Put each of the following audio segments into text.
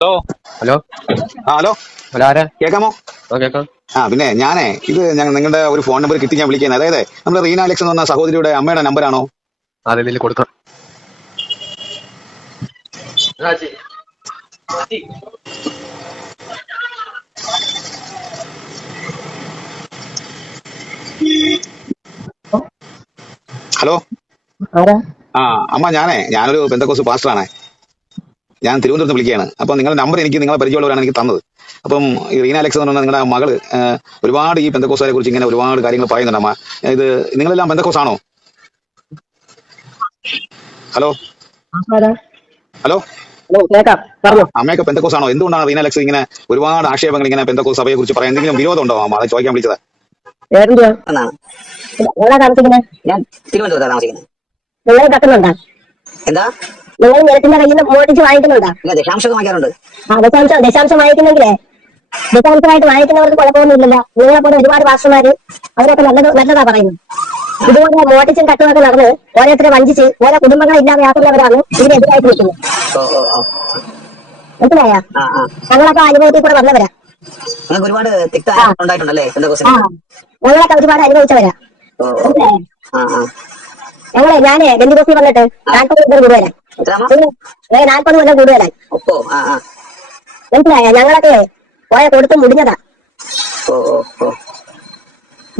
Hello. Hello. Hello. Hello, ആരാ? കേൾക്കാമോ? കേൾക്കാം. പിന്നെ ഞാനേ ഇത് നിങ്ങളുടെ ഒരു ഫോൺ നമ്പർ കിട്ടി ഞാൻ വിളിക്കുന്നത്. അതായത് നമ്മുടെ റീന അലക്സ് എന്ന് പറഞ്ഞ സഹോദരിയുടെ അമ്മയുടെ നമ്പറാണോ? അതെന്തെങ്കിലും കൊടുക്കാം. ഹലോ. അമ്മ ഞാനൊരു പെന്തക്കോസ് പാസ്റ്ററാണ്. ഞാൻ തിരുവനന്തപുരത്ത് വിളിക്കുകയാണ്. അപ്പം നിങ്ങളുടെ നമ്പർ നിങ്ങളെ പരിചയമുള്ളവരാണ് എനിക്ക് തന്നത്. അപ്പം ഈ റീന അലക്സ് എന്ന് പറഞ്ഞാൽ നിങ്ങളുടെ മകള് ഒരുപാട് ഈ പെന്തക്കോസുകാരെ കുറിച്ച് ഇങ്ങനെ ഒരുപാട് കാര്യങ്ങൾ പറയുന്നുണ്ട്. അമ്മ, ഇത് നിങ്ങളെല്ലാം പെന്തക്കോസ് ആണോ? ഹലോ. ഹലോ. അമ്മയൊക്കെ പെന്തക്കോസ് ആണോ? എന്തുകൊണ്ടാണ് റീന അലക്സ് ഇങ്ങനെ ഒരുപാട് ആക്ഷേപങ്ങൾ ഇങ്ങനെ പെന്തക്കോസ് സഭയെ കുറിച്ച് പറയാൻ എന്തെങ്കിലും വിരോധം ഉണ്ടോ അമ്മ? അത് ചോദിക്കാൻ വിളിച്ചത്. ഞാൻ തിരുവനന്തപുരത്താണ് താമസിക്കുന്നത്. നിങ്ങൾ കത്തുന്നുണ്ടോ? എന്താ? നിങ്ങൾ നിരത്തിന്റെ കയ്യിൽ നിന്ന് മോട്ടിച്ച് വാങ്ങിക്കുന്നുണ്ടോ? ഇല്ല, ദശാംശമൊക്കെ വാങ്ങിക്കാറുണ്ട്. ദശാംശം വാങ്ങിക്കുന്നെങ്കിലേ ദശാംശമായിട്ട് വാങ്ങിക്കുന്നവർക്ക് കുഴപ്പമൊന്നുമില്ലല്ലോ. നിങ്ങളെ പോലെ ഒരുപാട് പാസ്റ്റർമാര് അവരൊക്കെ നല്ലതാ പറയുന്നത്. ഇതുപോലെ മോട്ടിച്ചും കട്ടുമൊക്കെ നടന്ന് ഓരോരുത്തരെ വഞ്ചിച്ച് ഓരോ കുടുംബങ്ങളെ ഇല്ലാതെയാക്കുന്നവരാണ് ഇതിനെതിരായിട്ട് നിൽക്കുന്നത്. മനസ്സിലായ? ഞങ്ങളൊക്കെ അനുഭവത്തിൽ കൂടെ വന്നവരാ. ഒരുപാട് ഉണ്ടായിട്ടുണ്ടല്ലേ? ഞങ്ങളൊക്കെ ഒരുപാട് അനുഭവിച്ചവരാ. ഞാനേ ബന്ധുബസ്സിൽ വന്നിട്ട് 40 കൊല്ലം കൂടുതലായി. 40 കൊല്ലം കൂടുതലായി. മനസ്സിലായ? ഞങ്ങളൊക്കെ പോയ കൊടുത്ത് മുടിഞ്ഞതാ.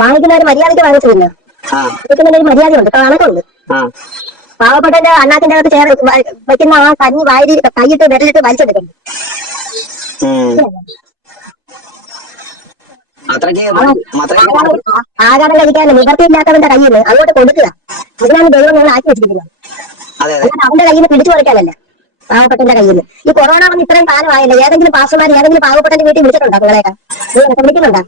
വാങ്ങിക്കുന്നവര് മര്യാദയ്ക്ക് വാങ്ങിച്ചില്ല. വാങ്ങിക്കുന്നതിന് മര്യാദയുണ്ട്, കണക്കുണ്ട്. പാവപ്പെട്ട അണ്ണാക്കിന്റെ അകത്ത് വെക്കുന്ന ആ കഞ്ഞി വാരി കൈയിട്ട് വിരലിട്ട് വലിച്ചെടുക്കുന്നു. ആഹാരം കഴിക്കാൻ നിവൃത്തിയില്ലാത്തവന്റെ കയ്യിൽ നിന്ന് അങ്ങോട്ട് കൊടുക്കുക. അതിനാണ് ദൈവം ഞങ്ങൾ ആക്കി വെച്ചിരിക്കുന്നത്. അവന്റെ കയ്യിൽ നിന്ന് പിടിച്ചു കൊടുക്കാനല്ല, പാവപ്പെട്ടന്റെ കയ്യിൽ നിന്ന്. ഈ കൊറോണ വന്ന് ഇത്രയും കാലമായില്ല. ഏതെങ്കിലും പാസ്റ്റർമാർ ഏതെങ്കിലും പാവപ്പെട്ടന്റെ വീട്ടിൽ വിളിച്ചിട്ടുണ്ടോ? നിങ്ങളെയൊക്കെ നിങ്ങളൊക്കെ വിളിക്കുന്നുണ്ടോ?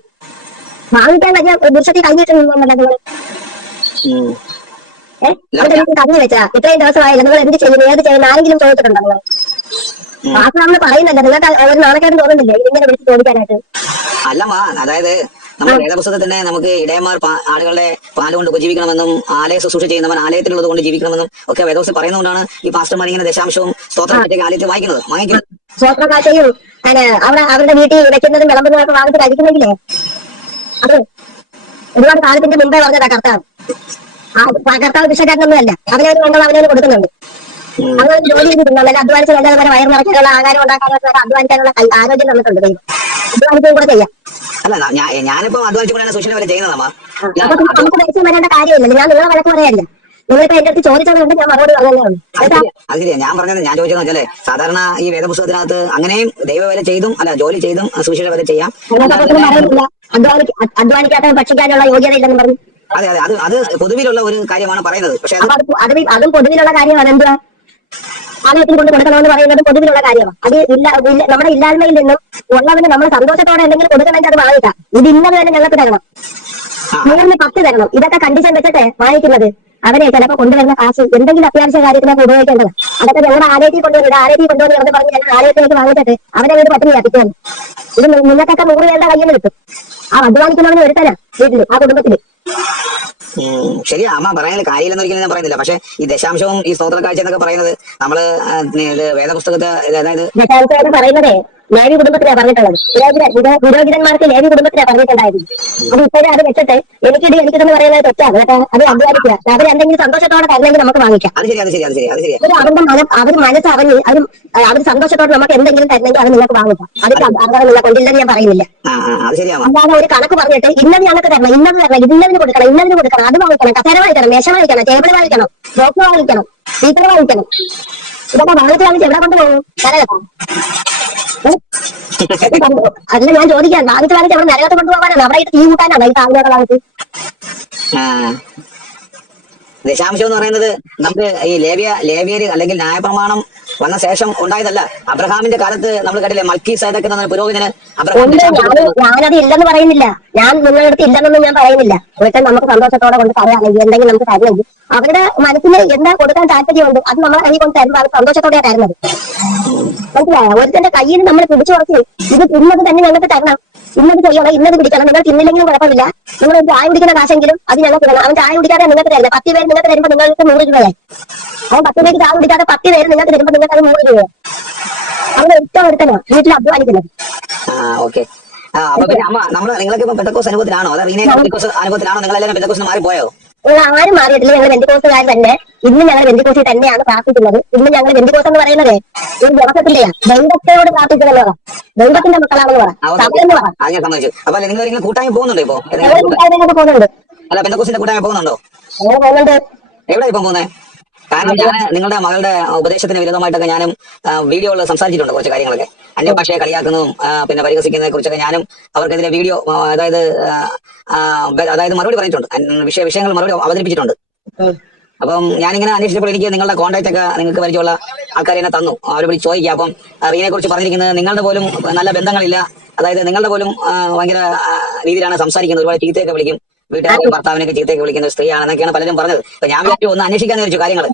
വാങ്ങിക്കാൻ വലിയ വൃക്ഷത്തിൽ കഴിഞ്ഞിട്ട് നിന്നുണ്ടല്ലോ നിങ്ങൾ. അവരുടെ വീട്ടിൽ തങ്ങി വെച്ചാ ഇത്രയും ദിവസമായില്ല. നിങ്ങൾ എന്ത് ചെയ്യുന്നു, ഏത് ചെയ്യുന്നു, ആരെങ്കിലും ചോദിച്ചിട്ടുണ്ടോ? നിങ്ങൾ പാസ്റ്റർ പറയുന്നല്ലേ, നിങ്ങൾക്ക് ഒരു നാണക്കേടും തോന്നുന്നില്ലേ ഇതിങ്ങനെ വിളിച്ച് ചോദിക്കാനായിട്ട്? അല്ലമ്മ, അതായത് നമ്മുടെ വേദപുസ്തകത്തിൽ തന്നെ നമുക്ക് ഇടയന്മാർ ആളുകളുടെ പാലുകൊണ്ട് ഉപജീവിക്കണമെന്നും ആലയ ശുശ്രൂഷ ചെയ്യുന്നവൻ ആലയത്തിലുള്ളത് കൊണ്ട് ജീവിക്കണമെന്നും ഒക്കെ വേദപുസ്തകം പറയുന്നതുകൊണ്ടാണ് ഈ പാസ്റ്റർമാർ ഇങ്ങനെ ദശാംശവും സ്തോത്രത്തിലേക്ക് ആലയത്തിൽ വാങ്ങിക്കുന്നത്. സ്വോത്രക്കാഴ്ചയും അവരുടെ വീട്ടിൽ വെക്കുന്നതും വിളമ്പുന്നതൊക്കെ വാങ്ങിച്ച് കഴിക്കുന്നെങ്കിലേ അത് ഒരുപാട് കാലത്തിന്റെ മുമ്പേ പറഞ്ഞതാ കർത്താവ്. കർത്താവ് കൃഷിക്കാരനൊന്നും അല്ല. അവനൊരു വേണ്ടത് അവനൊരു കൊടുക്കുന്നുണ്ട്. അങ്ങനെ ജോലി ചെയ്തിട്ടുണ്ടോ? നല്ല അധ്വാനിച്ച് നല്ലതുപോലെ വയർ നിറയ്ക്കാനുള്ള ആഹാരം ഉണ്ടാക്കാനുള്ള അധ്വാനിക്കാനുള്ള ആരോഗ്യം തന്നിട്ടുണ്ട് ദൈവം. അധ്വാനിക്കുകയും കൂടെ ചെയ്യാം. അല്ല, ഞാനിപ്പോ അധ്വാനിച്ചുകൊണ്ടാണ് സോഷ്യൽ വരെ ചെയ്യുന്നതാ. അപ്പൊ നമുക്ക് പൈസ വരേണ്ട കാര്യമില്ല. ഞാൻ നിങ്ങളെ വഴക്ക് പറയല്ല. നിങ്ങളിപ്പോ എന്റെ അടുത്ത് ചോദിച്ചത് കൊണ്ട് ഞാൻ മറുപടി പറഞ്ഞതാണ്. അത് ശരിയാ. ഞാൻ ചോദിച്ചതെന്ന് വെച്ചാലേ, സാധാരണ ഈ വേദപുസ്തകത്തിനകത്ത് അങ്ങനെയും ദൈവവേല ചെയ്തും ജോലി ചെയ്തും സുവിശേഷ വേല ചെയ്യാം. അധ്വാനിക്കാത്ത ഭക്ഷിക്കാനുള്ള യോഗ്യത ഇല്ലെന്ന് പറഞ്ഞു. അതെ, അത് പൊതുവിലുള്ള ഒരു കാര്യമാണ് പറയുന്നത്. പക്ഷെ അതും പൊതുവിലുള്ള കാര്യമാണ്. എന്തുവാ ആലയത്തിൽ കൊണ്ട് കൊടുക്കണമെന്ന് പറയുന്നത് പൊതുവിലുള്ള കാര്യമാണ്. അത് നമ്മുടെ ഇല്ലായ്മയിൽ നിന്നും ഉള്ളവന് നമ്മൾ സന്തോഷത്തോടെ എന്തെങ്കിലും കൊടുക്കണമെങ്കിൽ അത് വാങ്ങിക്കാം. ഇത് ഇന്നത് തന്നെ ഞങ്ങൾക്ക് തരണം, 110 തരണം. ഇതൊക്കെ കണ്ടീഷൻ വെച്ചിട്ട് വാങ്ങിക്കുന്നത്. അവരെ ചിലപ്പോൾ കൊണ്ടുവരുന്ന കാശ് എന്തെങ്കിലും അത്യാവശ്യ കാര്യത്തിനൊക്കെ ഉപയോഗിക്കേണ്ടത്. അതൊക്കെ ഞങ്ങളുടെ ആലയത്തിൽ കൊണ്ടുവന്നിട്ട് ആലയത്തിൽ കൊണ്ടുവന്ന് പറഞ്ഞ് ഞങ്ങൾ ആലയത്തിലേക്ക് വാങ്ങിച്ചിട്ട് അവരെ വീട് പട്ടിണി കത്തിക്കുന്നു. ഇത് നിങ്ങൾക്കൊക്കെ 100 പേരുടെ കയ്യിൽ നിന്ന് കിട്ടും. ആ അധ്വാനിക്കുന്നവന് ഒരുത്തനാ വീട്ടില്, ആ കുടുംബത്തില്. ശരിയാ അമ്മ, പറയാൻ കാര്യമില്ലെന്നൊരിക്കലും ഞാൻ പറയുന്നില്ല. പക്ഷെ ഈ ദശാംശവും ഈ സ്തോത്ര കാഴ്ച എന്നൊക്കെ പറയുന്നത് നമ്മള് വേദപുസ്തകത്തെ, അതായത് ദശാംശം പറയുന്നതേ ലേവി കുടുംബത്തിനാ പറഞ്ഞിട്ടുള്ളത്. പുരോഹിതന്മാർക്ക് ലേവി കുടുംബത്തിനാ പറഞ്ഞിട്ടുണ്ടായിരുന്നു. അത് ഇപ്പോഴും അത് വെച്ചിട്ട് എനിക്കിതെന്ന് പറയുന്നത് തെറ്റാണ് കേട്ടോ. അത് അധ്വാനിക്കുക. അവരെന്തെങ്കിലും സന്തോഷത്തോടെ തരണമെങ്കിൽ നമുക്ക് വാങ്ങിക്കാം. അവർ മനസ്സ് അവർ സന്തോഷത്തോടെ നമുക്ക് എന്തെങ്കിലും തരണമെങ്കിൽ അത് നിങ്ങൾക്ക് വാങ്ങിക്കാം. അതിൽ അങ്ങനെ കൊണ്ടില്ലെന്ന് ഞാൻ പറയുന്നില്ല. അല്ലാതെ ഒരു കണക്ക് പറഞ്ഞിട്ട് ഇന്നത് ഞങ്ങൾക്ക് തരണം, ഇന്നത് തരണം, ഇന്നതിന് കൊടുക്കണം, ഇന്നതിന് കൊടുക്കണം, അത് വാങ്ങിക്കണം, കസേര വാങ്ങിക്കണം, മേശ വാങ്ങിക്കണം, ടേബിൾ വാങ്ങിക്കണം, ബോക്സ് വാങ്ങിക്കണം, സ്പീക്കർ വാങ്ങിക്കണം. ഇതൊക്കെ വാങ്ങിച്ച് എവിടെ കൊണ്ടുപോകും? അല്ല, ഞാൻ ചോദിക്കാൻ വാങ്ങിച്ച് അവിടെ നരകത്ത് കൊണ്ടുപോകാനാണ്? അവിടെ തീ കൂട്ടാനാണ് ഈ താങ്കളുടെ വാങ്ങിച്ച്? ദശാംശം എന്ന് പറയുന്നത് നമുക്ക് ഈ ലേവ്യര് അല്ലെങ്കിൽ ന്യായപ്രമാണം വന്ന ശേഷം ഉണ്ടായതല്ല. അബ്രഹാമിന്റെ കാലത്ത് നമ്മൾ കേട്ടില്ലേ, മൽക്കീസേദെക്ക് എന്ന പുരോഹിതന് ഞാനത് ഇല്ലെന്ന് പറയുന്നില്ല. ഞാൻ നിങ്ങളുടെ അടുത്ത് ഇല്ലെന്നൊന്നും ഞാൻ പറയുന്നില്ല. പക്ഷെ നമുക്ക് സന്തോഷത്തോടെ കൊണ്ട് തരാണെങ്കിൽ എന്തെങ്കിലും നമുക്ക് തരണമെങ്കിൽ അവരുടെ മനസ്സിന് എന്താ കൊടുക്കാൻ താല്പര്യമുണ്ട് അത് നമ്മളെ കൈ കൊണ്ട് തരുമ്പോൾ അത് സന്തോഷത്തോടെയാണ് തരുന്നത്. മനസ്സിലായോ? ഒരുത്തന്റെ കയ്യിൽ നമ്മൾ പിടിച്ചു കുറച്ച് ഇത് തിന്നത് തന്നെ ഞങ്ങൾക്ക് തരണം. ഇന്നത് ചെയ്യണം, ഇന്നത് പിടിക്കണം, നിങ്ങൾ തിന്നില്ലെങ്കിലും കുഴപ്പമില്ല, നിങ്ങൾ ഒരു ചായ കുടിക്കുന്ന കാശെങ്കിലും അത് ഞങ്ങൾക്ക് വേണം. അവൻ ചായ കുടിക്കാതെ നിങ്ങൾക്ക് തരുന്നത് 10 പേര് നിങ്ങൾക്ക് തരുമ്പോൾ നിങ്ങൾക്ക് 100 രൂപയായി. അവൻ 10 പേർക്ക് ചായ കുടിക്കാതെ 10 പേര് നിങ്ങൾക്ക് തരുമ്പോൾ നിങ്ങൾക്ക് അത് 100 രൂപയായി. അവന് ഏറ്റവും ഒരുത്തനാണ് വീട്ടിൽ അധ്വാനിക്കുന്നത്. ഓക്കെ. അപ്പൊ പിന്നെ അമ്മ നിങ്ങളൊക്കെ ഇപ്പൊ പെന്തക്കോസ് അനുഭവത്തിലാണോ, അതാ റീന പെന്തക്കോസ് അനുഭവത്തിലാണോ? നിങ്ങളെല്ലാവരും പെന്തക്കോസിന് മാറിപ്പോയോ? ആരും മാറിയിട്ടില്ല. ഞങ്ങൾ ബന്ധുക്കോസുകാർ തന്നെ. ഇന്ന് ഞങ്ങൾ ബന്ധുക്കോസിൽ തന്നെയാണ് പ്രാർത്ഥിക്കുന്നത്. ഇന്ന് ഞങ്ങൾ ബന്ധുക്കോസ് എന്ന് പറയുന്നത് ഒരു ദിവസത്തിന്റെയാ. ദൈവത്തോട് പ്രാർത്ഥിക്കുന്നതാണ്, ദൈവത്തിന്റെ മക്കളാണെന്ന് പറ, സഭയെന്ന് പറ. ഞാൻ സമ്മതിച്ചു. അപ്പൊ നിങ്ങൾ കൂട്ടായ്മ പോകുന്നുണ്ടോ ഇപ്പൊ? കൂട്ടായ്മ പോകുന്നുണ്ട്. അല്ല, പെന്തക്കോസിന്റെ കൂട്ടായ്മ പോകുന്നുണ്ടോ? ഞങ്ങൾ പോകുന്നുണ്ട്. എവിടെ ഇപ്പം പോകുന്നത്? കാരണം ഞാൻ നിങ്ങളുടെ മകളുടെ ഉപദേശത്തിന് വിരുദ്ധമായിട്ടൊക്കെ ഞാനും വീഡിയോയിൽ സംസാരിച്ചിട്ടുണ്ട് കുറച്ച് കാര്യങ്ങളൊക്കെ. അന്യഭാഷയെ കളിയാക്കുന്നതും പിന്നെ പരിഹസിക്കുന്നതിനെ കുറിച്ചൊക്കെ ഞാനും അവർക്കെതിരെ വീഡിയോ അതായത് മറുപടി പറഞ്ഞിട്ടുണ്ട്. വിഷയങ്ങൾ മറുപടി അവതരിപ്പിച്ചിട്ടുണ്ട്. അപ്പം ഞാനിങ്ങനെ അന്വേഷിച്ചപ്പോൾ എനിക്ക് നിങ്ങളുടെ കോൺടാക്ട് ഒക്കെ നിങ്ങൾക്ക് പരിചയമുള്ള ആൾക്കാരെ എന്നെ തന്നു. അവരെ വിളിച്ച് ചോദിക്കുക. അപ്പം റീനെ കുറിച്ച് പറഞ്ഞിരിക്കുന്നത് നിങ്ങളുടെ പോലും നല്ല ബന്ധങ്ങളില്ല, അതായത് നിങ്ങളുടെ പോലും ഭയങ്കര രീതിയിലാണ് സംസാരിക്കുന്നത്. ഒരുപാട് ചീത്തയൊക്കെ വിളിക്കും, വീട്ടുകാരെ ഭർത്താവിനൊക്കെ ചീത്തയൊക്കെ വിളിക്കുന്ന സ്ത്രീയാണെന്നൊക്കെയാണ് പലരും പറഞ്ഞത്. അപ്പൊ ഞാൻ വിചാരിച്ചു ഒന്ന് അന്വേഷിക്കാന്ന് വിചാരിച്ചു കാര്യങ്ങൾ.